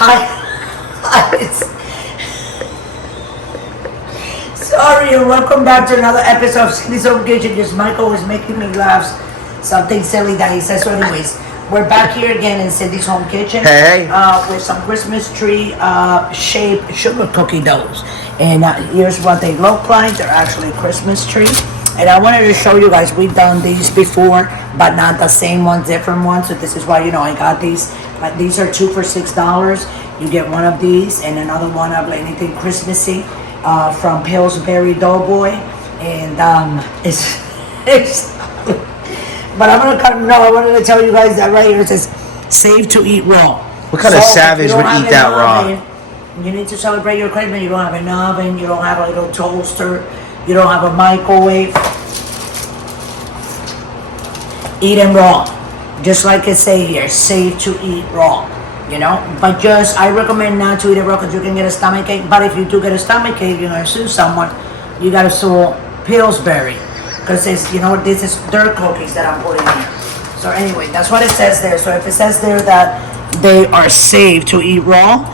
Hi. Sorry, and welcome back to another episode of Cindy's Home Kitchen. Just Michael was making me laugh. Something silly that he says. So anyways, we're back here again in Cindy's Home Kitchen. Hey. With some Christmas tree shaped sugar cookie doughs. And here's what they look like. They're actually a Christmas tree. And I wanted to show you guys, we've done these before, but not the same ones, different ones. So this is why, I got these. These are 2 for $6. You get one of these and another one of anything Christmassy from Pillsbury Doughboy. And it's but I wanted to tell you guys that right here it says, save to eat raw. What kind of savage would eat that raw? You need to celebrate your Christmas. You don't have an oven, you don't have a little toaster, you don't have a microwave. Eat them raw. Just like it say here, safe to eat raw. But I recommend not to eat it raw because you can get a stomach ache. But if you do get a stomach ache, you're going to sue someone, you got to sue Pillsbury. Because this is their cookies that I'm putting here. So anyway, that's what it says there. So if it says there that they are safe to eat raw,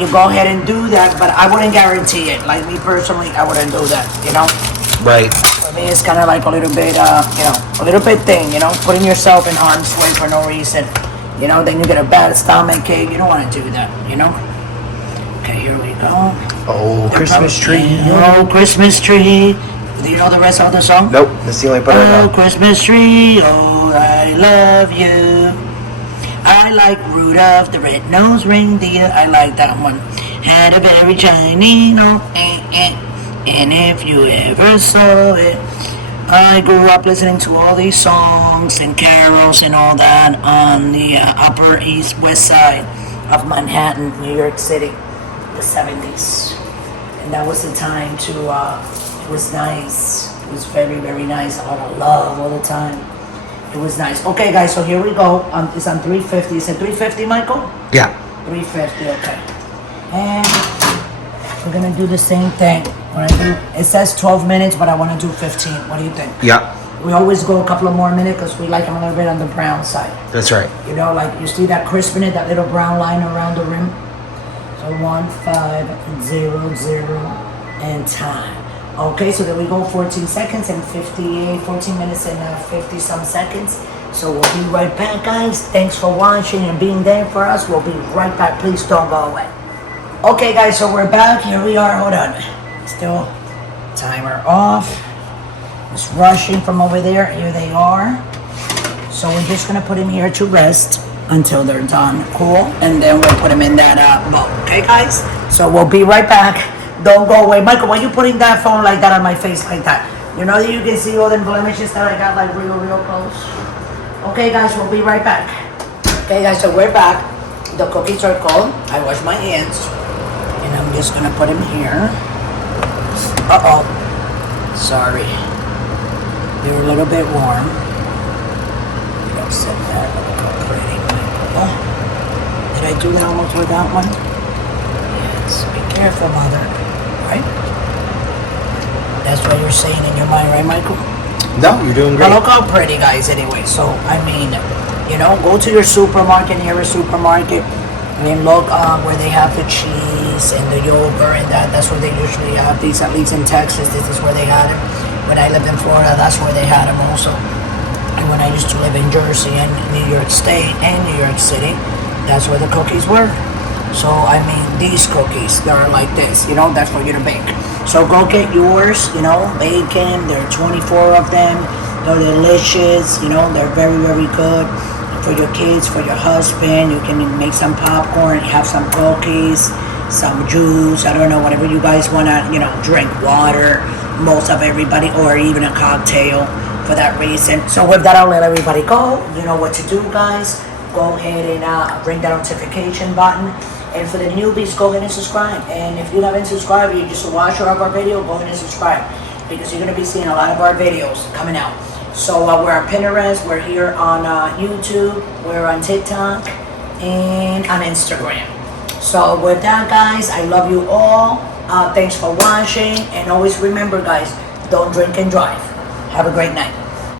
you go ahead and do that, but I wouldn't guarantee it. Like me personally, I wouldn't do that, Right. For me, it's kind of like a little bit, a little bit thing, putting yourself in harm's way for no reason. Then you get a bad stomach ache. You don't want to do that, Okay, here we go. Oh, Christmas tree. Oh, Christmas tree. Do you know the rest of the song? Nope, that's the only part I know. Oh, Christmas tree, oh, I love you. I like Rudolph the Red-Nosed Reindeer. I like that one. Had a very shiny nose, and if you ever saw it. I grew up listening to all these songs and carols and all that on the Upper East West Side of Manhattan, New York City, the 70s. And that was the time to, it was nice. It was very, very nice. A lot of love all the time. It was nice. Okay, guys, so here we go. It's on 350. You said 350, Michael? Yeah. 350, okay. And we're going to do the same thing. It says 12 minutes, but I want to do 15. What do you think? Yeah. We always go a couple of more minutes because we like them a little bit on the brown side. That's right. Like you see that crispness, that little brown line around the rim? So 1500 and time. Okay, so then we go 14 seconds and 14 minutes and 50 some seconds. So we'll be right back, guys. Thanks for watching and being there for us. We'll be right back. Please don't go away. Okay, guys, so we're back. Here we are. Hold on. Still timer off. It's rushing from over there. Here they are. So we're just going to put them here to rest until they're done. Cool. And then we'll put them in that bowl. Okay, guys? So we'll be right back. Don't go away. Michael, why are you putting that phone like that on my face like that? You know that you can see all the blemishes that I got like real close? Okay, guys, we'll be right back. Okay, guys, so we're back. The cookies are cold. I wash my hands. And I'm just going to put them here. Uh-oh. Sorry. They're a little bit warm. Don't set that up pretty. Oh. Did I do that almost with that one? Yes. Be careful, mother. Right? That's what you're saying in your mind, right, Michael? No, you're doing great. Well, look how pretty, guys, anyway. So, I mean, go to your supermarket, near a supermarket, and look where they have the cheese and the yogurt and that. That's where they usually have these, at least in Texas. This is where they had them. When I lived in Florida, that's where they had them also. And when I used to live in Jersey and New York State and New York City, that's where the cookies were. So, I mean, these cookies, they're like this, that's for you to bake. So go get yours, bake them. There are 24 of them. They're delicious, they're very, very good. For your kids, for your husband, you can make some popcorn, have some cookies, some juice, I don't know, whatever you guys want to, drink water, most of everybody, or even a cocktail for that reason. So with that, I'll let everybody go. You know what to do, guys. Go ahead and bring that notification button. And for the newbies, go ahead and subscribe. And if you haven't subscribed, you just watch our video, go ahead and subscribe. Because you're going to be seeing a lot of our videos coming out. So we're on Pinterest, we're here on YouTube, we're on TikTok, and on Instagram. So with that, guys, I love you all. Thanks for watching. And always remember, guys, don't drink and drive. Have a great night.